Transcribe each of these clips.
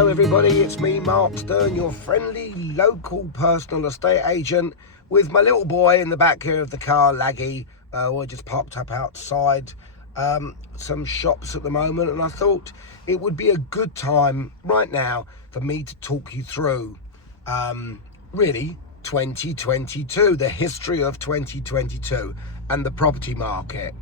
Hello everybody, it's me Mark Stern, your friendly local personal estate agent, with my little boy in the back here of the car, Laggy. We're just parked up outside some shops at the moment, and I thought it would be a good time right now for me to talk you through really 2022, the history of 2022 and the property market.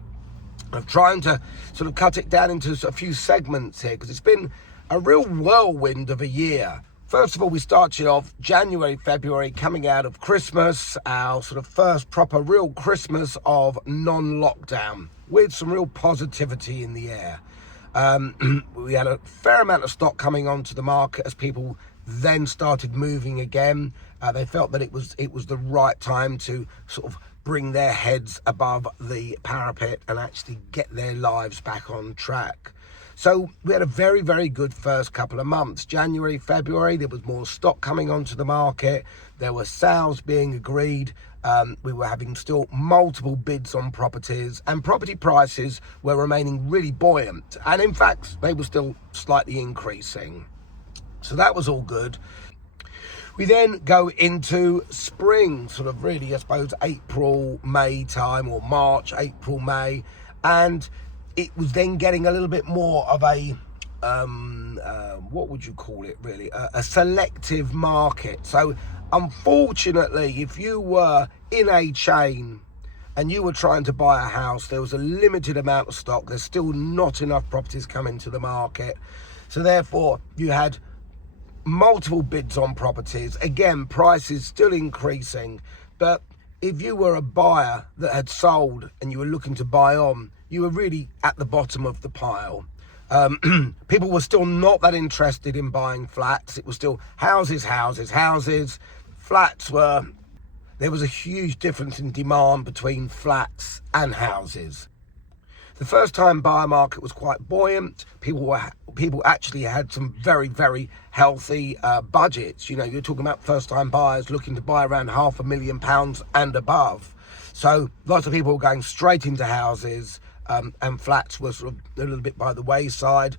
I'm trying to sort of cut it down into a few segments here because it's been a real whirlwind of a year. First of all, we started off January, February, coming out of Christmas, our sort of first proper real Christmas of non-lockdown, with some real positivity in the air. We had a fair amount of stock coming onto the market as people then started moving again. They felt that it was the right time to sort of bring their heads above the parapet and actually get their lives back on track. So we had a very, very good first couple of months. January, February, there was more stock coming onto the market. There were sales being agreed. We were having still multiple bids on properties, and property prices were remaining really buoyant. And in fact, they were still slightly increasing. So that was all good. We then go into spring, sort of really, I suppose, April, May time, or March, April, May. And it was then getting a little bit more of a, what would you call it really, a selective market. So unfortunately, if you were in a chain and you were trying to buy a house, there was a limited amount of stock. There's still not enough properties coming to the market. So therefore, you had multiple bids on properties. Again, prices still increasing. But if you were a buyer that had sold and you were looking to buy on, you were really at the bottom of the pile. People were still not that interested in buying flats. It was still houses. Flats were, there was a huge difference in demand between flats and houses. The first time buyer market was quite buoyant. People actually had some very, very healthy budgets. You know, you're talking about first time buyers looking to buy around £500,000 and above. So lots of people were going straight into houses, and flats were sort of a little bit by the wayside.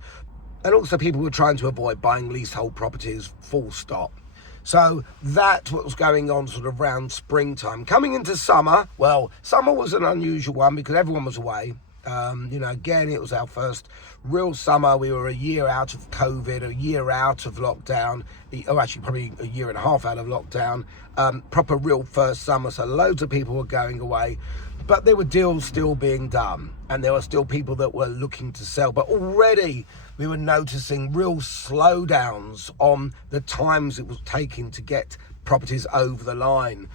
And also people were trying to avoid buying leasehold properties, full stop. So that's what was going on sort of around springtime. Coming into summer, well, summer was an unusual one because everyone was away. Again, it was our first real summer. We were a year out of COVID, a year out of lockdown, actually probably a year and a half out of lockdown, proper real first summer. So loads of people were going away, but there were deals still being done and there were still people that were looking to sell. But already we were noticing real slowdowns on the times it was taking to get properties over the line.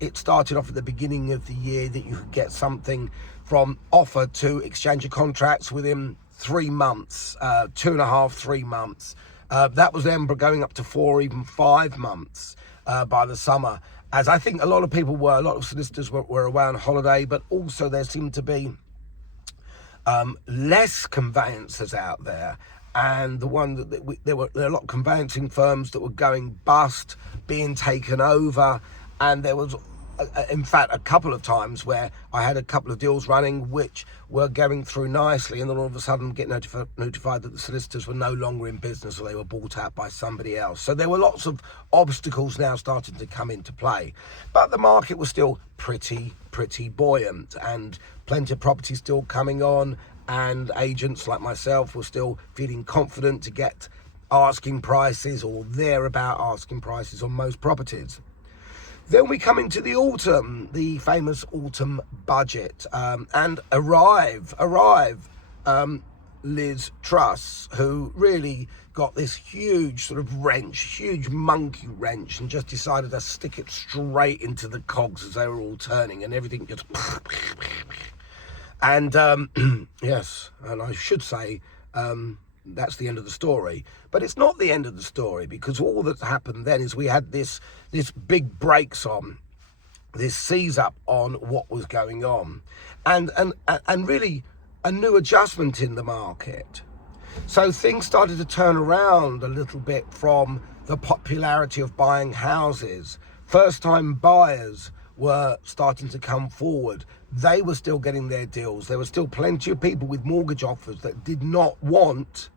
It started off at the beginning of the year that you could get something from offer to exchange of contracts within 3 months, 2.5, 3 months. That was then going up to 4, even 5 months by the summer. As I think a lot of solicitors were away on holiday, but also there seemed to be less conveyancers out there. And there were a lot of conveyancing firms that were going bust, being taken over, and there was in fact a couple of times where I had a couple of deals running which were going through nicely, and then all of a sudden get notified that the solicitors were no longer in business or they were bought out by somebody else. So there were lots of obstacles now starting to come into play, but the market was still pretty buoyant and plenty of property still coming on, and agents like myself were still feeling confident to get asking prices or thereabout asking prices on most properties. Then we come into the autumn, the famous autumn budget, and arrive Liz Truss, who really got this huge sort of huge monkey wrench, and just decided to stick it straight into the cogs as they were all turning, and everything just... And yes, and I should say, that's the end of the story. But it's not the end of the story, because all that happened then is we had this big brakes on, this seize up on what was going on, and really a new adjustment in the market. So things started to turn around a little bit from the popularity of buying houses. First-time buyers were starting to come forward. They were still getting their deals. There were still plenty of people with mortgage offers that did not want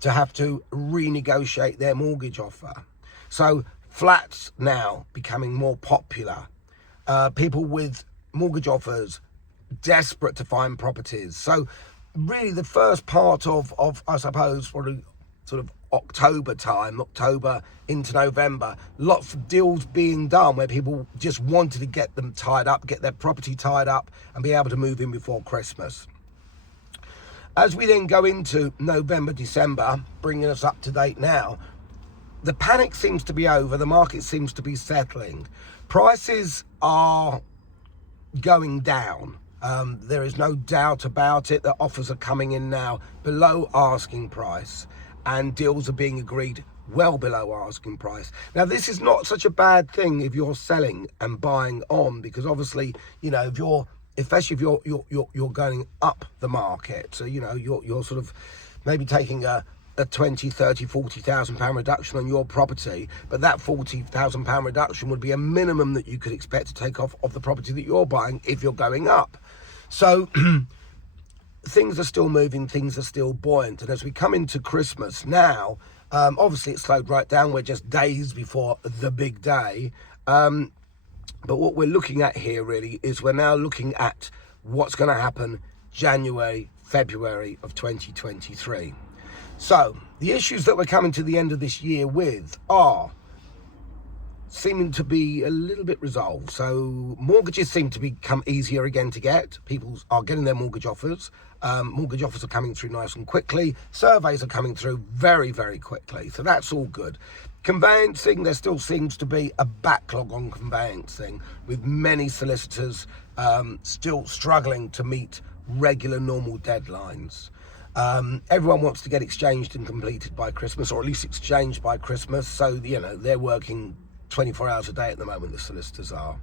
to have to renegotiate their mortgage offer. So flats now becoming more popular. People with mortgage offers desperate to find properties. So really the first part of I suppose, probably sort of October into November, lots of deals being done where people just wanted to get them tied up, get their property tied up and be able to move in before Christmas. As we then go into November, December, bringing us up to date now, the panic seems to be over. The market seems to be settling. Prices are going down. There is no doubt about it that offers are coming in now below asking price and deals are being agreed well below asking price. Now, this is not such a bad thing if you're selling and buying on, because obviously, you know, especially if you're going up the market, so you know you're sort of maybe taking a 20, 30, 40,000 pound reduction on your property, but that 40,000 pound reduction would be a minimum that you could expect to take off of the property that you're buying if you're going up. So things are still moving, things are still buoyant, and as we come into Christmas now, obviously it slowed right down. We're just days before the big day, but what we're looking at here really is we're now looking at what's going to happen January, February of 2023. So the issues that we're coming to the end of this year with are seeming to be a little bit resolved. So mortgages seem to become easier again to get. People are getting their mortgage offers. Mortgage offers are coming through nice and quickly. Surveys are coming through very, very quickly. So that's all good. Conveyancing, there still seems to be a backlog on conveyancing, with many solicitors still struggling to meet regular normal deadlines. Everyone wants to get exchanged and completed by Christmas, or at least exchanged by Christmas. So, you know, they're working 24 hours a day at the moment, the solicitors are.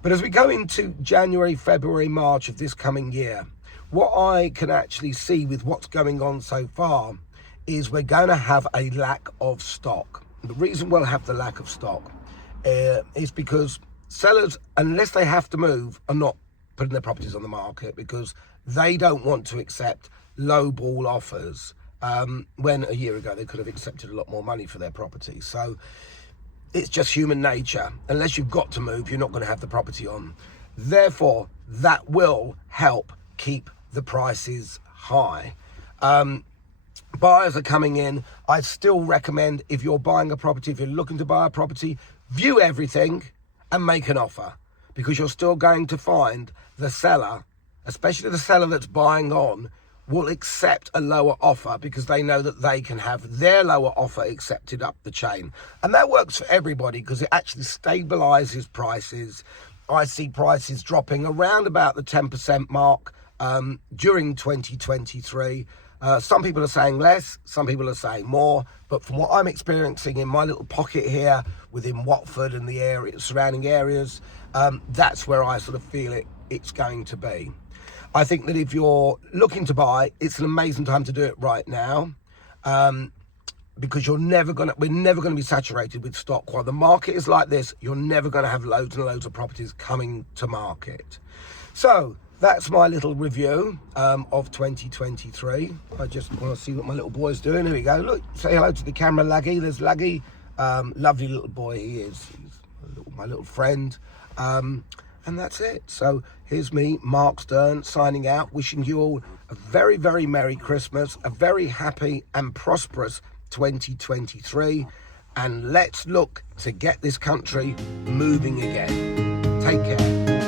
But as we go into January, February, March of this coming year, what I can actually see with what's going on so far is we're going to have a lack of stock. The reason we'll have the lack of stock is because sellers, unless they have to move, are not putting their properties on the market because they don't want to accept low ball offers when a year ago they could have accepted a lot more money for their property. So it's just human nature. Unless you've got to move, you're not going to have the property on. Therefore, that will help keep the prices high. Buyers are coming in. I still recommend, if you're buying a property, if you're looking to buy a property, view everything and make an offer, because you're still going to find the seller, especially the seller that's buying on, will accept a lower offer because they know that they can have their lower offer accepted up the chain. And that works for everybody because it actually stabilizes prices. I see prices dropping around about the 10% mark during 2023. Some people are saying less, some people are saying more, but from what I'm experiencing in my little pocket here within Watford and the area, surrounding areas, that's where I sort of feel it's going to be. I think that if you're looking to buy, it's an amazing time to do it right now, because we're never going to be saturated with stock. While the market is like this, you're never going to have loads and loads of properties coming to market. So that's my little review of 2023. I just want to see what my little boy's doing. Here we go. Look, say hello to the camera, Laggy. There's Laggy. Lovely little boy he is. He's my little friend. And that's it. So here's me, Mark Stern, signing out, wishing you all a very, very Merry Christmas, a very happy and prosperous 2023. And let's look to get this country moving again. Take care.